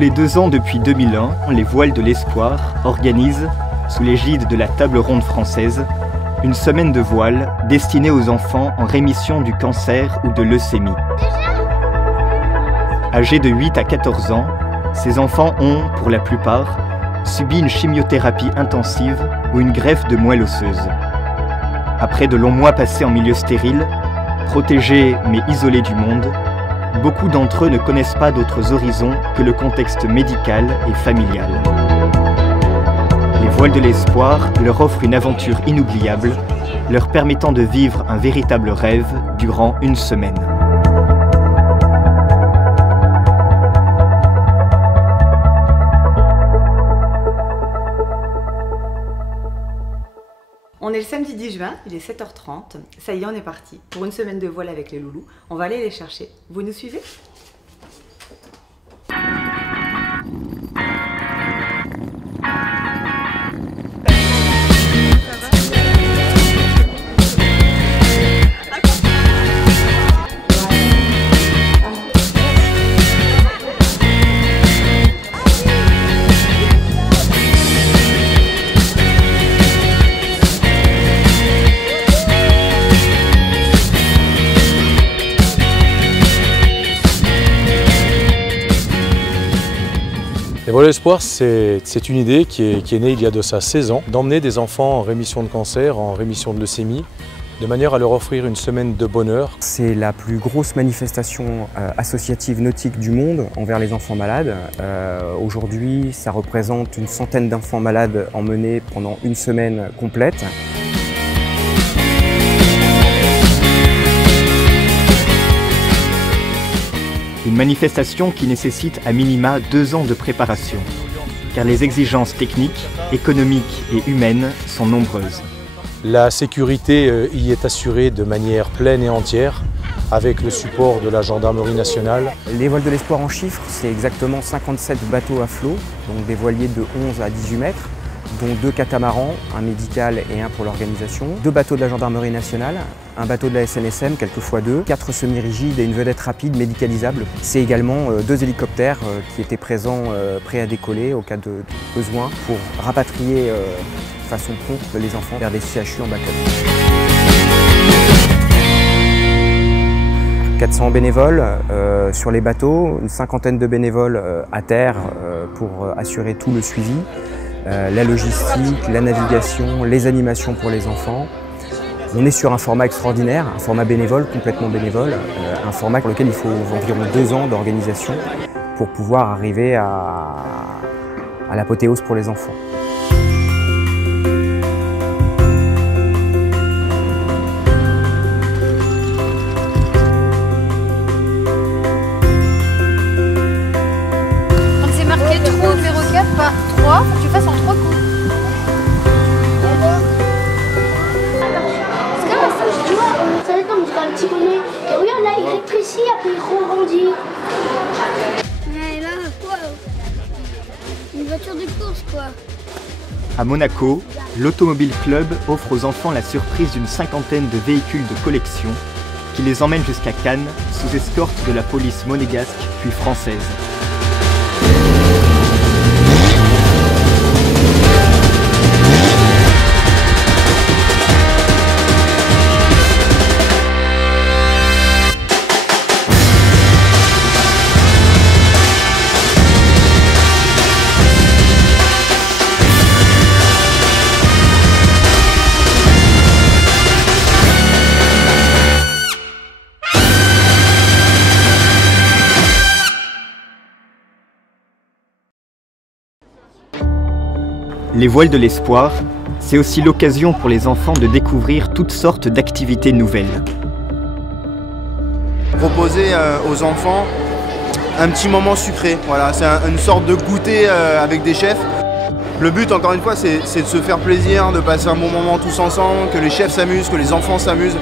les 2 ans depuis 2001, les Voiles de l'Espoir organisent, sous l'égide de la Table ronde française, une semaine de voile destinée aux enfants en rémission du cancer ou de leucémie. Âgés de 8 à 14 ans, ces enfants ont, pour la plupart, subi une chimiothérapie intensive ou une greffe de moelle osseuse. Après de longs mois passés en milieu stérile, protégés mais isolés du monde, beaucoup d'entre eux ne connaissent pas d'autres horizons que le contexte médical et familial. Les Voiles de l'Espoir leur offrent une aventure inoubliable, leur permettant de vivre un véritable rêve durant une semaine. On est le samedi 10 juin, il est 7h30. Ça y est, on est parti pour une semaine de voile avec les loulous. On va aller les chercher. Vous nous suivez ? Les Voiles de l'Espoir, c'est une idée qui est née il y a de ça 16 ans, d'emmener des enfants en rémission de cancer, en rémission de leucémie, de manière à leur offrir une semaine de bonheur. C'est la plus grosse manifestation associative nautique du monde envers les enfants malades. Aujourd'hui, ça représente une centaine d'enfants malades emmenés pendant une semaine complète. Une manifestation qui nécessite à minima 2 ans de préparation, car les exigences techniques, économiques et humaines sont nombreuses. La sécurité y est assurée de manière pleine et entière, avec le support de la Gendarmerie nationale. Les Voiles de l'Espoir en chiffres, c'est exactement 57 bateaux à flot, donc des voiliers de 11 à 18 mètres, dont 2 catamarans, un médical et un pour l'organisation, 2 bateaux de la Gendarmerie nationale, un bateau de la SNSM, quelquefois 2, 4 semi-rigides et une vedette rapide médicalisable. C'est également 2 hélicoptères qui étaient présents, prêts à décoller au cas de besoin pour rapatrier de façon prompte les enfants vers des CHU en backup. 400 bénévoles sur les bateaux, une cinquantaine de bénévoles à terre pour assurer tout le suivi. La logistique, la navigation, les animations pour les enfants. On est sur un format extraordinaire, un format bénévole, complètement bénévole, un format pour lequel il faut environ 2 ans d'organisation pour pouvoir arriver à l'apothéose pour les enfants. Quand c'est marqué trou numéro 4 par 3, faut que tu fasses en 3 coups. Ça va comme un petit bonnet. Et regarde là, il rétrécit, après il rebondit. Mais là, quoi? Une voiture de course, quoi. À Monaco, l'Automobile Club offre aux enfants la surprise d'une cinquantaine de véhicules de collection qui les emmènent jusqu'à Cannes sous escorte de la police monégasque puis française. Les Voiles de l'Espoir, c'est aussi l'occasion pour les enfants de découvrir toutes sortes d'activités nouvelles. Proposer aux enfants un petit moment sucré, voilà, c'est une sorte de goûter avec des chefs. Le but, encore une fois, c'est de se faire plaisir, de passer un bon moment tous ensemble, que les chefs s'amusent, que les enfants s'amusent.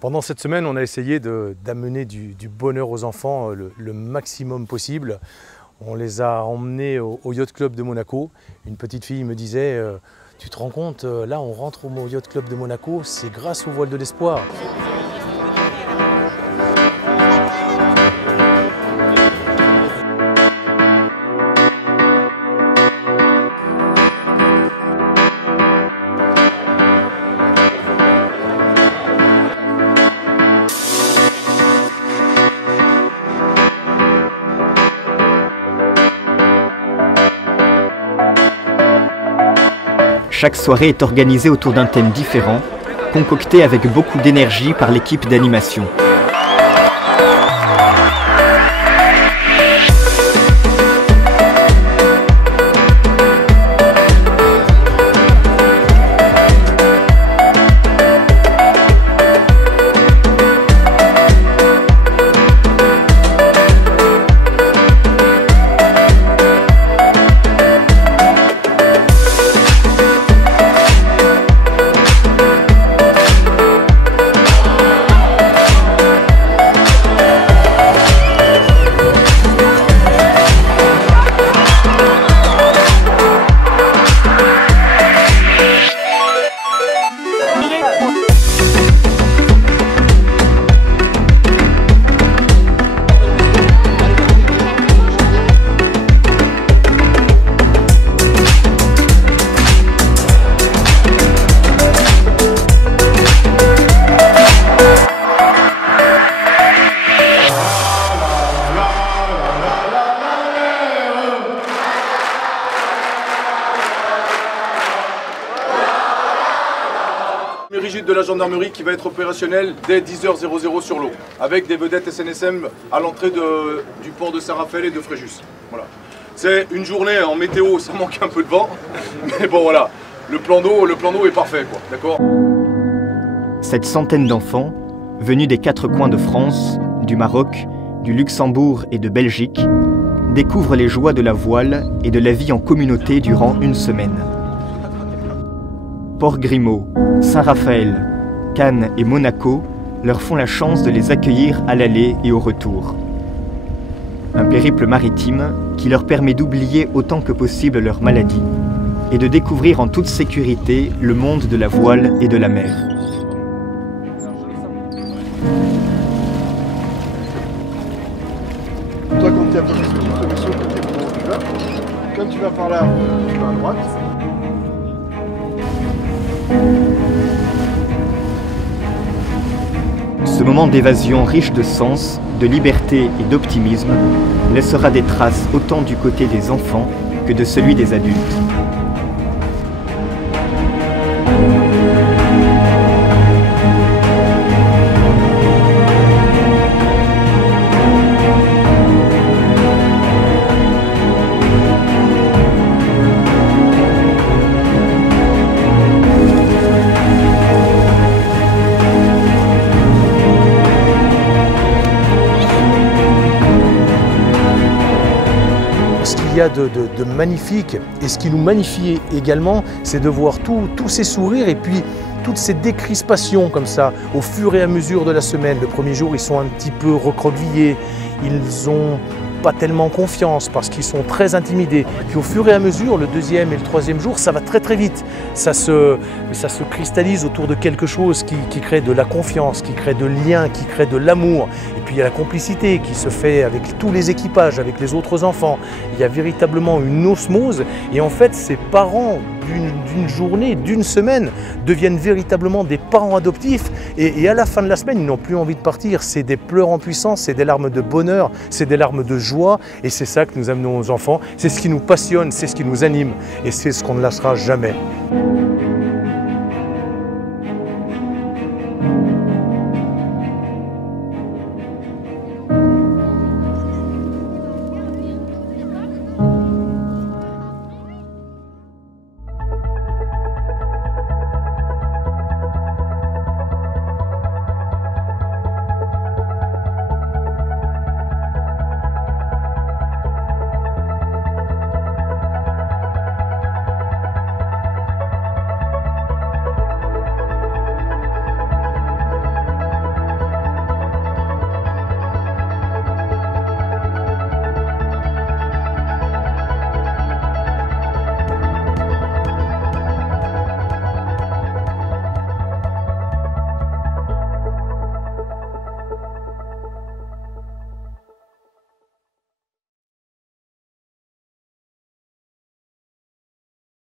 Pendant cette semaine, on a essayé d'amener du bonheur aux enfants le maximum possible. On les a emmenés au Yacht Club de Monaco. Une petite fille me disait Tu te rends compte, là on rentre au Yacht Club de Monaco, c'est grâce au voile de l'espoir. Chaque soirée est organisée autour d'un thème différent, concocté avec beaucoup d'énergie par l'équipe d'animation. Rigide de la gendarmerie qui va être opérationnel dès 10h00 sur l'eau, avec des vedettes SNSM à l'entrée du port de Saint-Raphaël et de Fréjus. Voilà. C'est une journée en météo, ça manque un peu de vent, mais bon voilà, le plan d'eau est parfait, quoi, d'accord ? Cette centaine d'enfants, venus des 4 coins de France, du Maroc, du Luxembourg et de Belgique, découvrent les joies de la voile et de la vie en communauté durant une semaine. Port-Grimaud, Saint-Raphaël, Cannes et Monaco leur font la chance de les accueillir à l'aller et au retour. Un périple maritime qui leur permet d'oublier autant que possible leur maladie et de découvrir en toute sécurité le monde de la voile et de la mer. Toi, quand tu es à position côté tu vas. Quand tu vas par là, tu vas à droite. Ce moment d'évasion riche de sens, de liberté et d'optimisme laissera des traces autant du côté des enfants que de celui des adultes. Ce qu'il y a de magnifique et ce qui nous magnifie également, c'est de voir tous ces sourires et puis toutes ces décrispations comme ça au fur et à mesure de la semaine. Le premier jour, ils sont un petit peu recroquevillés, ils ont pas tellement confiance parce qu'ils sont très intimidés. Puis au fur et à mesure, le deuxième et le troisième jour, ça va très très vite. Ça se cristallise autour de quelque chose qui crée de la confiance, qui crée de liens, qui crée de l'amour. Et puis il y a la complicité qui se fait avec tous les équipages, avec les autres enfants. Il y a véritablement une osmose et en fait ces parents d'une journée, d'une semaine deviennent véritablement des parents adoptifs et à la fin de la semaine, ils n'ont plus envie de partir. C'est des pleurs en puissance, c'est des larmes de bonheur, c'est des larmes de joie et c'est ça que nous amenons aux enfants. C'est ce qui nous passionne, c'est ce qui nous anime et c'est ce qu'on ne lâchera jamais.